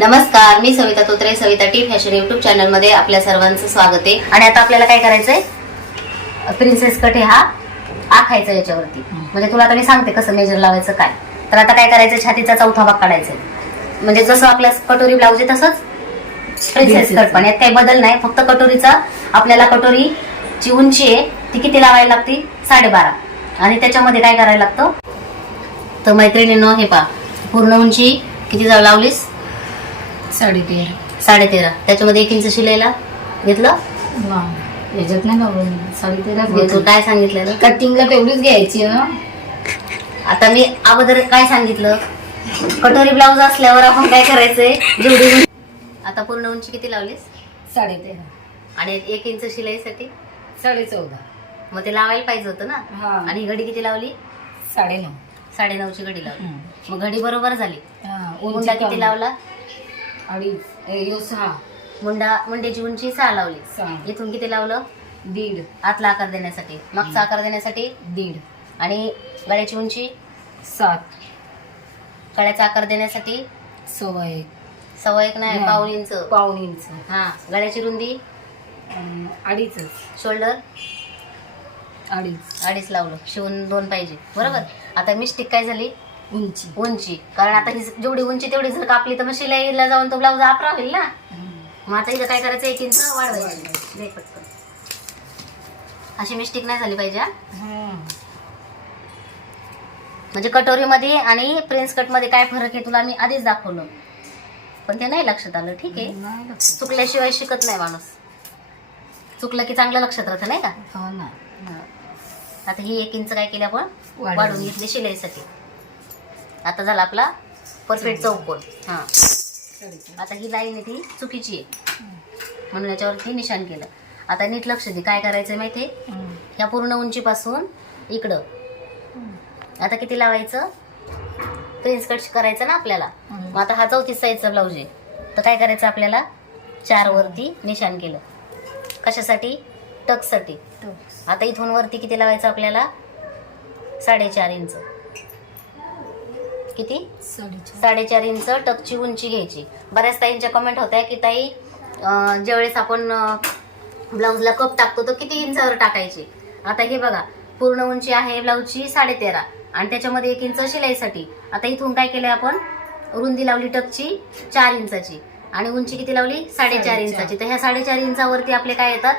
नमस्कार मी Savita Totre Savita T fashion YouTube चॅनलमध्ये आपल्या सर्वांचं स्वागत आहे. आणि आता आपल्याला काय करायचंय? प्रिन्सेस कट हे हा आखायचा याच्यावरती. म्हणजे तुला आता मी सांगते कसं मेजर लावायचं काय. तर आता काय करायचं छातीचा चौथा भाग काढायचा म्हणजे जसं आपल्या कटोरी ब्लाऊज आहे तसंच प्रिन्सेस कट पण. यात काही बदल नाही. फक्त कटोरीचा आपल्याला कटोरीची उंची आहे ती किती लावायला लागते? साडेबारा. आणि त्याच्यामध्ये काय करायला लागतं? तर मैत्रिणीनं हे पा पूर्ण उंची किती जा- लावलीस? साडेतेरा. साडेतेरा. त्याच्यामध्ये एक इंच शिलायला घेतलं? वा. याच्यात नाही लावलं साडेतेराच मग तू घेतलं? काय सांगितलेलं? कटिंगला तेवढीच घ्यायची ना. आता मी अगोदर काय सांगितलं? कटोरी ब्लाऊज असल्यावर आपण काय करायचंय? जेवढी आता पूर्ण उंची किती लावलीस? साडेतेरा. आणि एक इंच शिलाईसाठी? साडे चौदा मग ते लावायला पाहिजे होतं ना? हा. आणि घडी किती लावली? साडे नऊ साडे नऊची घडी लावली. मग घडी बरोबर झाली. हा, उंची किती कमी. लावला? अडीच. ए, यो सहा. मुंडा मुंड्याची उंची सहा लावली. इथून किती लावलं? दीड. आतला आकार देण्यासाठी. मागचा आकार देण्यासाठी? दीड. आणि गळ्याची उंची? सात. गळ्याचा आकार देण्यासाठी? सव्वा एक. सव्वा एक नाही हा. पाऊन इंच. पाऊन इंच. हा गळ्याची रुंदी? अं, अडीचच शोल्डर? अडीच. अडीच लावलं. शिवून दोन पाहिजे. बरोबर? आता मिस्टेक काय झाली? उंची. उंची. कारण आता ही जेवढी उंची तेवढी जर कापली तर मग शिलाईला जाऊन तो ब्लाऊज आपरा होईल ना. मग आता इथं काय करायचं एक इंच वाढवायची. दे पटकन. अशी मिस्टेक नाही झाली पाहिजे. म्हणजे कटोरीमध्ये आणि प्रिन्स कटमध्ये काय फरक आहे तुला मी आधीच दाखवलं. पण ते नाही लक्षात आलं ठीक आहे. चुकल्याशिवाय शिकत नाही माणूस. चुकलं की चांगलं लक्षात राहतं नाही का? हो ना. आता ही एक इंच काय केली आपण? वाढवली. वाढून घेतली शिलाईसाठी. आता झाला आपला परफेक्ट चौकोन. हा. आता ही लाईन आहे ती चुकीची आहे. म्हणून याच्यावरती निशाण केलं. आता नीट लक्ष दे काय करायचं माहितीये हं. ह्या पूर्ण उंचीपासून इकडं. आता किती लावायचं? प्रिन्स कट करायचं ना आपल्याला. मग आता हा चौतीस साईजचा ब्लाऊज आहे. तर काय करायचं आपल्याला? चार वरती निशाण केलं. कशासाठी? टक्ससाठी तो. आता इथून वरती किती लावायचं आपल्याला? साडेचार इंच. किती? साडेचार. इंच टकची उंची घ्यायची. बऱ्याच ताईंच्या कमेंट होत्या की ताई ज्यावेळेस आपण ब्लाऊजला कप टाकतो तर किती इंचावर टाकायची? आता हे बघा पूर्ण उंची आहे ब्लाऊजची साडेतेरा. आणि त्याच्यामध्ये एक इंच शिलाईसाठी. आता इथून काय केलंय आपण? रुंदी लावली टकची चार इंचाची. आणि उंची किती लावली? साडेचार. इंचाची. तर ह्या साडेचार इंचावरती आपले काय येतात?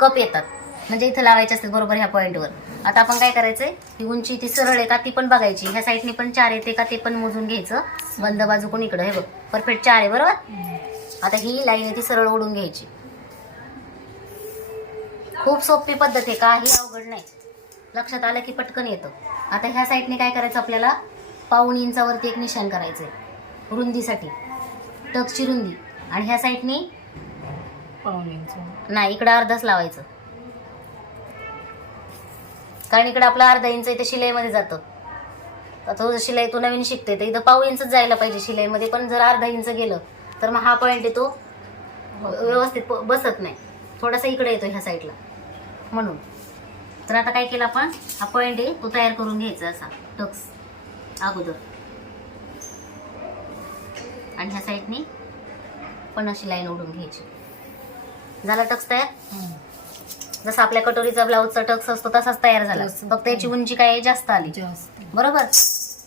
कप येतात. म्हणजे इथं लावायचे असते बरोबर ह्या पॉईंटवर आता आपण काय करायचंय? ही उंची ती सरळ आहे का ती पण बघायची. ह्या साईडने पण चार येते का ते पण मोजून घ्यायचं. बंद बाजू कोण इकडं? हे बघ. परफेक्ट चार आहे बरोबर. आता ही लाईन आहे ती सरळ ओढून घ्यायची. खूप सोपी पद्धत आहे काही अवघड नाही. लक्षात आलं की पटकन येतं. आता ह्या साईडने काय करायचं आपल्याला? पाऊण इंचावरती एक निशाण करायचंय. रुंदीसाठी. टक्सची रुंदी. आणि ह्या साईडने पाऊन इंच. नाही इकडं अर्धाच लावायचं. कारण इकडं आपलं अर्धा इंच इथे शिलाईमध्ये जातं. आता तुझं शिलाई तू नवीन शिकते तर इथं पाऊ इंच जायला पाहिजे शिलाईमध्ये पण जर अर्धा इंच गेलं तर मग हा पॉईंट येतो व्यवस्थित प- बसत नाही. थोडासा इकडे येतो ह्या साईडला म्हणून. तर आता काय केलं आपण? हा पॉईंट आहे तो तयार करून घ्यायचा असा टक्स अगोदर. आणि ह्या साईडनी पण अशी लाईन ओढून घ्यायची. झाला टक्स तयार? जसं आपल्या कटोरीचा ब्लाऊजचा टक्स असतो तसाच तयार झाला. फक्त याची उंची काय आहे? जास्त आली. बरोबर?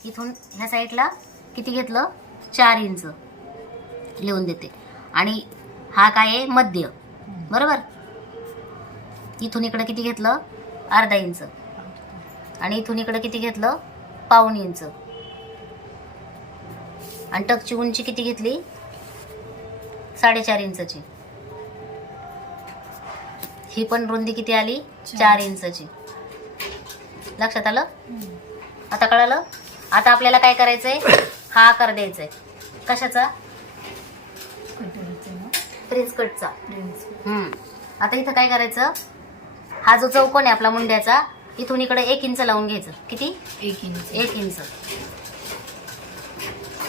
इथून ह्या साईडला किती घेतलं? चार इंच लिहून देते. आणि हा काय आहे? मध्य. बरोबर? इथून इकडं किती घेतलं? अर्धा इंच. आणि इथून इकडं किती घेतलं? पाऊण इंच. आणि टकची उंची किती घेतली? साडेचार इंचची. ही पण रुंदी किती आली? चार. इंचची. लक्षात आलं. आता कळालं? आता आपल्याला काय करायचंय? हा आकार द्यायचाय. कशाचा? कटोरीचं ना? प्रिन्स कटचा. आता इथं काय करायचं? हा जो चौकोन आहे आपला मुंड्याचा इथून इकडे एक इंच लावून घ्यायचं. किती? एक इंच. एक इंच.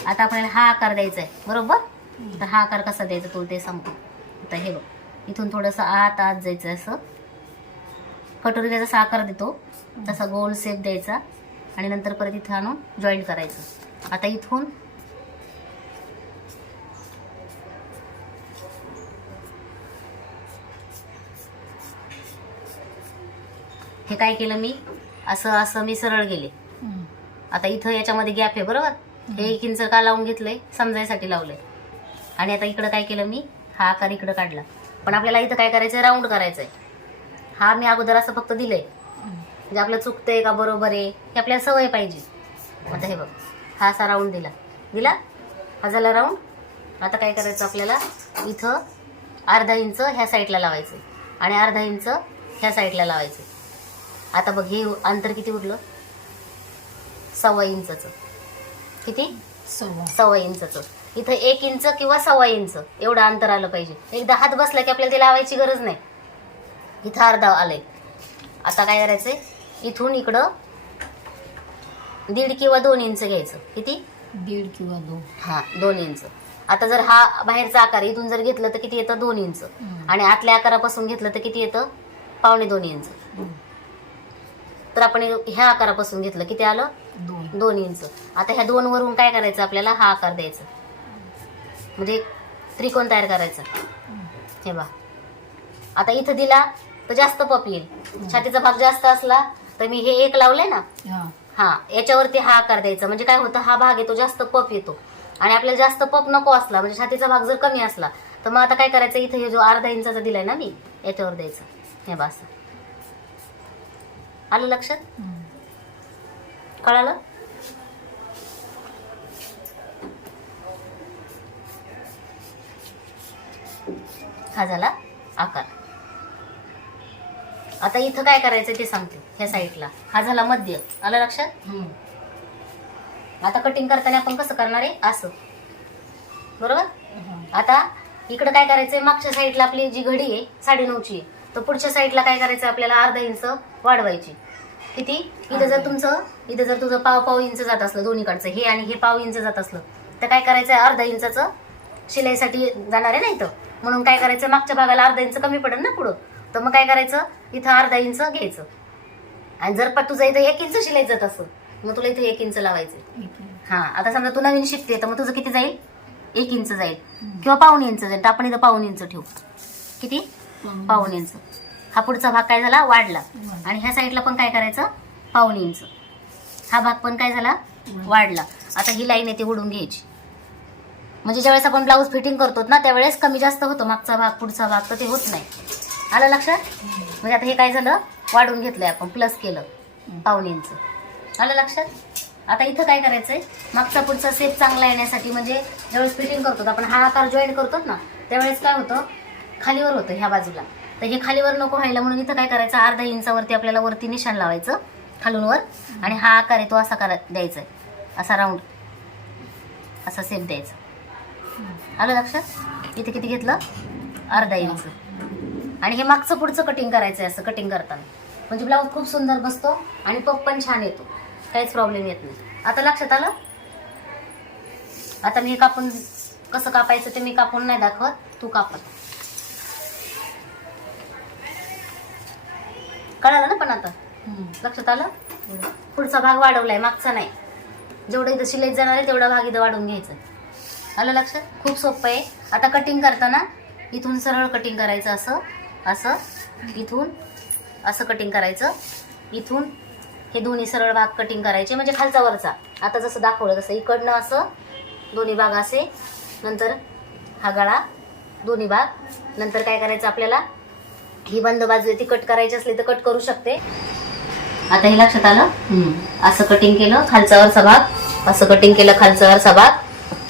आता आपल्याला हा आकार द्यायचा आहे बरोबर तर हा आकार कसा द्यायचा तुला ते सांगतो. आता हे बघ. इथून थोडंसं आत आत जायचं असं. कटोरी त्याचा साकार देतो. तसा गोल शेप द्यायचा. आणि नंतर परत इथं आणून जॉईंट करायचं. आता इथून हे काय केलं मी? असं असं मी सरळ गेले. आता इथं याच्यामध्ये गॅप आहे बरोबर? हे एक इंच का लावून घेतलंय? समजायसाठी लावलंय. आणि आता इकडं काय केलं मी? हा आकार इकडं काढला. पण आपल्याला इथं काय करायचंय? राऊंड करायचंय. हा मी अगोदर असं फक्त दिलंय. म्हणजे आपलं चुकतंय का बरोबर आहे? हे आपल्याला सवय पाहिजे. आता हे बघ. हा असा राऊंड दिला. दिला? हा झाला राऊंड आता काय करायचं आपल्याला? इथं अर्धा इंच ह्या साईडला लावायचं आणि अर्धा इंच ह्या साईडला लावायचं आता बघ हे अंतर किती उरलं? सव्वा इंचचं. किती? सव्वा. सव्वा इंचचं. इथं एक इंच किंवा सव्वा इंच एवढं अंतर आलं पाहिजे. एकदा हात बसला की आपल्याला ते लावायची गरज नाही. इथं अर्धा आलंय. आता काय करायचंय? इथून इकडं दीड किंवा दोन इंच घ्यायचं. किती? दीड किंवा दोन. हा दोन इंच. आता जर हा बाहेरचा आकार इथून जर घेतलं तर किती येतं? दोन इंच. आणि आतल्या आकारापासून घेतलं तर किती येतं? पावणे दोन इंच. तर आपण ह्या आकारापासून घेतलं किती आलं? दोन. दोन इंच. आता ह्या दोन वरून काय करायचं? आपल्याला हा आकार द्यायचा. म्हणजे त्रिकोण तयार करायचा. हे बा आता इथं दिला तर जास्त पप येईल. छातीचा भाग जास्त असला तर मी हे एक लावलंय ना? हा. याच्यावरती हा आकार द्यायचा. म्हणजे काय होतं? हा भाग येतो जास्त पप येतो. आणि आपल्याला जास्त पप नको असला म्हणजे छातीचा भाग जर कमी असला तर मग आता काय करायचं? इथं हे जो अर्धा इंचाचा दिलाय ना मी याच्यावर द्यायचं. हे बा असं. आलं लक्षात. कळालं? हा झाला आकार. आता इथं काय करायचं ते सांगते ह्या साईडला. हा झाला मध्य. आलं लक्षात. आता कटिंग करताना आपण कसं करणार आहे? असं. बरोबर. आता इकडं काय करायचंय? मागच्या साईडला आपली जी घडी आहे साडेनऊची आहे तर पुढच्या साईडला काय करायचं? आपल्याला अर्धा इंच वाढवायची. किती? इथं जर तुमचं इथं जर तुझं पाव पाव इंच जात असलं दोन्हीकडचं हे आणि हे पाव इंच जात असलं तर काय करायचं अर्धा इंचाचं शिलाईसाठी जाणार आहे ना इथं? म्हणून काय करायचं? मागच्या भागाला अर्धा इंच कमी पडेल ना पुढं. तर मग काय करायचं? इथं अर्धा इंच घ्यायचं. आणि जर पण तुझं इथं एक इंच शिलाई जात असं मग तुला इथं एक इंच लावायचं. हा आता समजा तू नवीन शिकते तर मग तुझं किती जाईल? एक इंच जाईल. किंवा पाऊन इंच जाईल. तर आपण इथं पाऊन इंच ठेवू. किती. पाऊन इंच. हा पुढचा भाग काय झाला? वाढला. वाढला. आणि ह्या साईडला पण काय करायचं? पाऊन इंच. हा भाग पण काय झाला? वाढला. आता ही लाईन आहे ती उडून घ्यायची. म्हणजे ज्यावेळेस आपण ब्लाऊज फिटिंग करतो ना त्यावेळेस कमी जास्त होतो मागचा भाग पुढचा भाग तर ते होत नाही. आलं लक्षात? म्हणजे आता हे काय झालं? वाढून घेतलंय आपण प्लस केलं इंच आलं लक्षात? आता इथं काय करायचंय? मागचा पुढचा सेप चांगला येण्यासाठी म्हणजे ज्यावेळेस फिटिंग करतो आपण हा आकार जॉईन करतो ना त्यावेळेस काय होतं? खालीवर होतं ह्या बाजूला. तर हे खालीवर नको व्हायला म्हणून इथं काय करायचं? अर्धा इंचावरती आपल्याला वरती निशाण लावायचं खालून वर आणि हा आकार आहे तो असा करा द्यायचा आहे असा राऊंड असा सेप द्यायचा. आलं लक्षात? इथे किती घेतलं? अर्धा इंच आणि हे मागचं पुढचं कटिंग करायचं आहे असं कटिंग करताना. म्हणजे ब्लाऊज खूप सुंदर बसतो आणि पप पण छान येतो. काहीच प्रॉब्लेम येत नाही. आता लक्षात आलं? आता मी हे कापून कसं कापायचं ते मी कापून नाही दाखवत. तू कापत कळालं ना पण आता. लक्षात आलं? पुढचा भाग वाढवलाय मागचा नाही. जेवढं इथं शिलाईत जाणार आहे तेवढा भाग इथं वाढवून घ्यायचा. आलं लक्षात खूप सोपं आहे. आता कटिंग करताना इथून सरळ कटिंग करायचं असं असं इथून असं कटिंग करायचं इथून हे दोन्ही सरळ भाग कटिंग करायचे म्हणजे खालचा वरचा. आता जसं दाखवलं तसं इकडनं असं दोन्ही भाग असे नंतर हा गळा दोन्ही भाग. नंतर काय करायचं आपल्याला? ही बंद बाजू आहे ती कट करायची असली तर कट करू शकते. आता हे लक्षात आलं? असं कटिंग केलं खालचा वरचा भाग. असं कटिंग केलं खालचा वरचा भाग.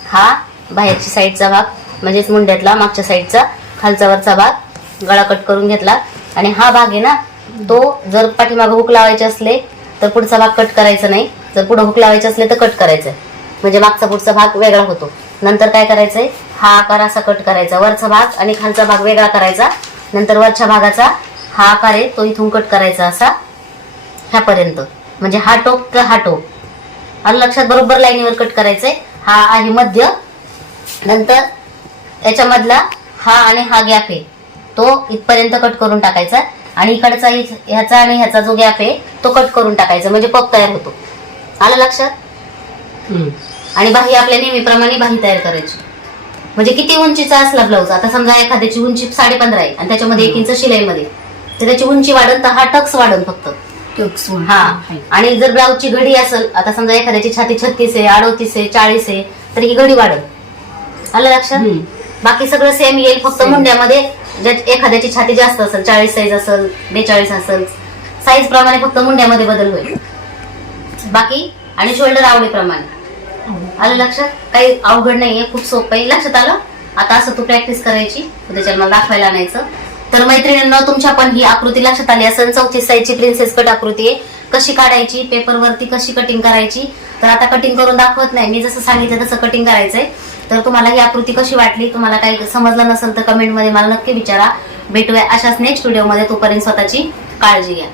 हा बाहेरची साईडचा भाग म्हणजेच मुंड्यातला मागच्या साईडचा खालचा वरचा भाग गळा कट करून घेतला. आणि हा भाग आहे ना तो जर पाठीमागं हुक लावायचे असले तर पुढचा भाग कट करायचा नाही. जर पुढं हुक लावायचे असले तर कट करायचं म्हणजे मागचा पुढचा भाग वेगळा होतो. नंतर काय करायचं आहे हा आकार असा कट करायचा. वरचा भाग आणि खालचा भाग वेगळा करायचा. नंतर वरच्या भागाचा हा आकार आहे तो इथून कट करायचा असा ह्यापर्यंत. म्हणजे हा टोक तर हा टोक. आणि लक्षात बरोबर लाईनीवर कट करायचंय. हा आहे मध्य नंतर याच्यामधला हा आणि हा गॅप आहे. तो इथपर्यंत कट करून टाकायचा आणि इकडचा ह्याचा आणि ह्याचा जो गॅप आहे तो कट करून टाकायचा. म्हणजे पप तयार होतो. आलं लक्षात. आणि बाही आपल्या नेहमीप्रमाणे बाही तयार करायची. म्हणजे किती उंचीचा असला ब्लाऊज आता समजा एखाद्याची उंची साडे पंधरा आहे आणि त्याच्यामध्ये एक इंच शिलाईमध्ये. तर त्याची उंची वाढन तर हा टक्स वाढन फक्त. टक्स हा. आणि जर ब्लाऊजची घडी असेल आता समजा एखाद्याची छाती छत्तीस आहे अडोतीस आहे चाळीस आहे तर ही घडी वाढेल आलं लक्षात. बाकी सगळं सेम येईल फक्त. मुंड्यामध्ये एखाद्याची छाती जास्त असेल चाळीस साईज असेल बेचाळीस असेल साईज प्रमाणे फक्त मुंड्यामध्ये बदल होईल. बाकी आणि शोल्डर आवडीप्रमाणे आलं लक्षात? काही अवघड नाहीये खूप सोपं आहे. लक्षात आलं? आता असं तू प्रॅक्टिस करायची उद्याच्या मला दाखवायला आणायचं. तर मैत्रिणींना तुमच्या पण ही आकृती लक्षात आली असेल चौतीस साईजची प्रिन्सेस कट आकृती आहे. कशी काढायची पेपरवरती कशी कटिंग करायची? तर आता कटिंग करून दाखवत नाही. मी जसं सांगितलं तसं कटिंग करायचंय. तर तुम्हाला ही आकृती कशी वाटली? तुम्हाला काही समजलं नसेल तर कमेंटमध्ये मला नक्की विचारा. भेटूया अशाच नेक्स्ट व्हिडिओमध्ये तोपर्यंत स्वतःची काळजी घ्या.